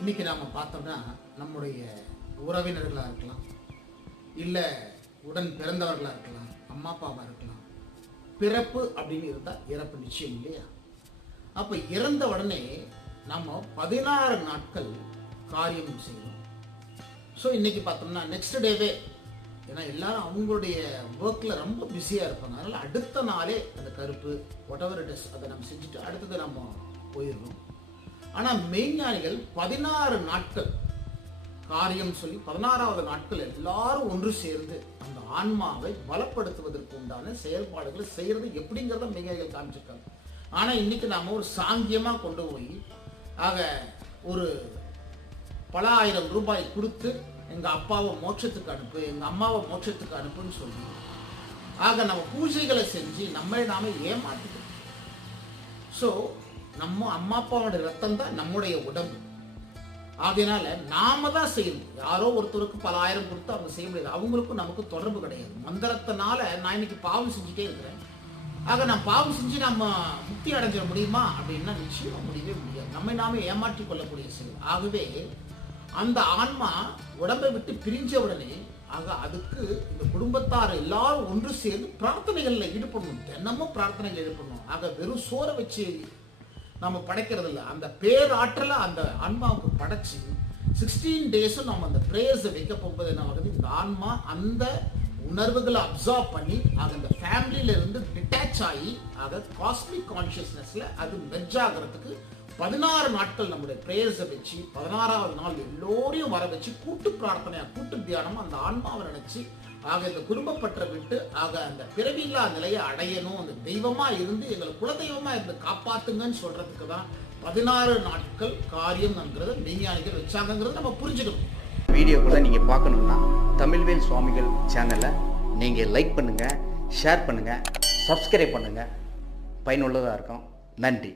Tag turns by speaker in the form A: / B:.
A: இன்னைக்கு நாம் பார்த்தோம்னா நம்முடைய உறவினர்களாக இருக்கலாம் இல்லை உடன் பிறந்தவர்களாக இருக்கலாம் அம்மா அப்பாவாக இருக்கலாம். பிறப்பு அப்படின்னு இருந்தால் இறப்பு நிச்சயம் இல்லையா? அப்போ இறந்த உடனே நம்ம பதினாறு நாட்கள் காரியம் செய்யணும். ஸோ இன்னைக்கு பார்த்தோம்னா நெக்ஸ்ட் டேவே ஏன்னா எல்லாரும் அவங்களுடைய ஒர்க்கில் ரொம்ப பிஸியாக இருப்பாங்க. அதனால் அடுத்த நாளே அந்த கருப்பு ஒட் எவர் இட் இஸ் அதை நம்ம செஞ்சுட்டு அடுத்தது நம்ம போயிடணும். ஆனால் மெய்ஞானிகள் பதினாறு நாட்கள் காரியம் சொல்லி பதினாறாவது நாட்கள் எல்லாரும் ஒன்று சேர்ந்து அந்த ஆன்மாவை பலப்படுத்துவதற்கு உண்டான செயல்பாடுகளை செய்யறது எப்படிங்கிறத மெய்ஞானிகள் காமிச்சிருக்காங்க. ஆனால் இன்னைக்கு நாம ஒரு சாங்கியமாக கொண்டு போய் ஆக ஒரு பல ஆயிரம் ரூபாய் கொடுத்து எங்கள் அப்பாவை மோட்சத்துக்கு அனுப்பு எங்கள் அம்மாவை மோட்சத்துக்கு அனுப்புன்னு சொல்லி ஆக நம்ம பூஜைகளை செஞ்சு நம்மளை நாம ஏமாத்திக்கிறோம் ஸோ நம்ம அம்மா அப்பாவோட ரத்தம் தான் நம்முடைய உடம்பு. ஆகையினால நாம தான் செய்யணும். யாரோ ஒருத்தருக்கு பல ஆயிரம் கொடுத்து அவங்க செய்ய முடியாது. அவங்களுக்கும் நமக்கு தொடர்பு கிடையாது. மந்திரத்தினால நான் இன்னைக்கு பாவம் செஞ்சுட்டே இருக்கிறேன். ஆக நான் பாவம் செஞ்சு நம்ம முக்தி அடைஞ்சிட முடியுமா? அப்படின்னா நிச்சயம் முடியவே முடியாது. நம்மை நாம ஏமாற்றி கொள்ளக்கூடிய செயல். ஆகவே அந்த ஆன்மா உடம்பை விட்டு பிரிஞ்ச உடனே ஆக அதுக்கு இந்த குடும்பத்தார் எல்லாரும் ஒன்று சேர்ந்து பிரார்த்தனைகளில் ஈடுபடணும். தினமும் பிரார்த்தனைகள் ஈடுபடணும். ஆக வெறும் சோறை வச்சு நம்ம படைக்கிறது இல்லை அந்த பேராற்றலை அந்த ஆன்மாவுக்கு படைச்சு சிக்ஸ்டீன் டேஸும் நம்ம அந்த ப்ரேயர்ஸை வைக்க போகும்போது என்ன ஆகுது? இந்த ஆன்மா அந்த உணர்வுகளை அப்சார்ப் பண்ணி அது அந்த ஃபேமிலியில இருந்து டிட்டாச் ஆகி அதை காஸ்மிக் கான்ஷியஸ்னஸில் அது மெர்ஜ் ஆகிறதுக்கு பதினாறு நாட்கள் நம்முடைய ப்ரேயர்ஸை வச்சு பதினாறாவது நாள் எல்லோரையும் வர வச்சு கூட்டு பிரார்த்தனையா கூட்டு தியானம் அந்த ஆன்மாவை நினைச்சு ஆக இந்த குடும்பப்பற்ற விட்டு ஆக அந்த பிறவில்லா நிலையை அடையணும். அந்த தெய்வமா இருந்து எங்களை குலதெய்வமா இருந்து காப்பாத்துங்கன்னு சொல்றதுக்கு தான் பதினாறு நாட்கள் காரியம்ங்கிறத விஞ்ஞானிகள் வச்சாங்கங்கிறத நம்ம புரிஞ்சுக்கணும்.
B: வீடியோ கூட நீங்கள் பார்க்கணுன்னா தமிழ்வேல் சுவாமிகள் சேனலை நீங்கள் லைக் பண்ணுங்கள் ஷேர் பண்ணுங்கள் சப்ஸ்கிரைப் பண்ணுங்கள் பயனுள்ளதாக இருக்கும். நன்றி.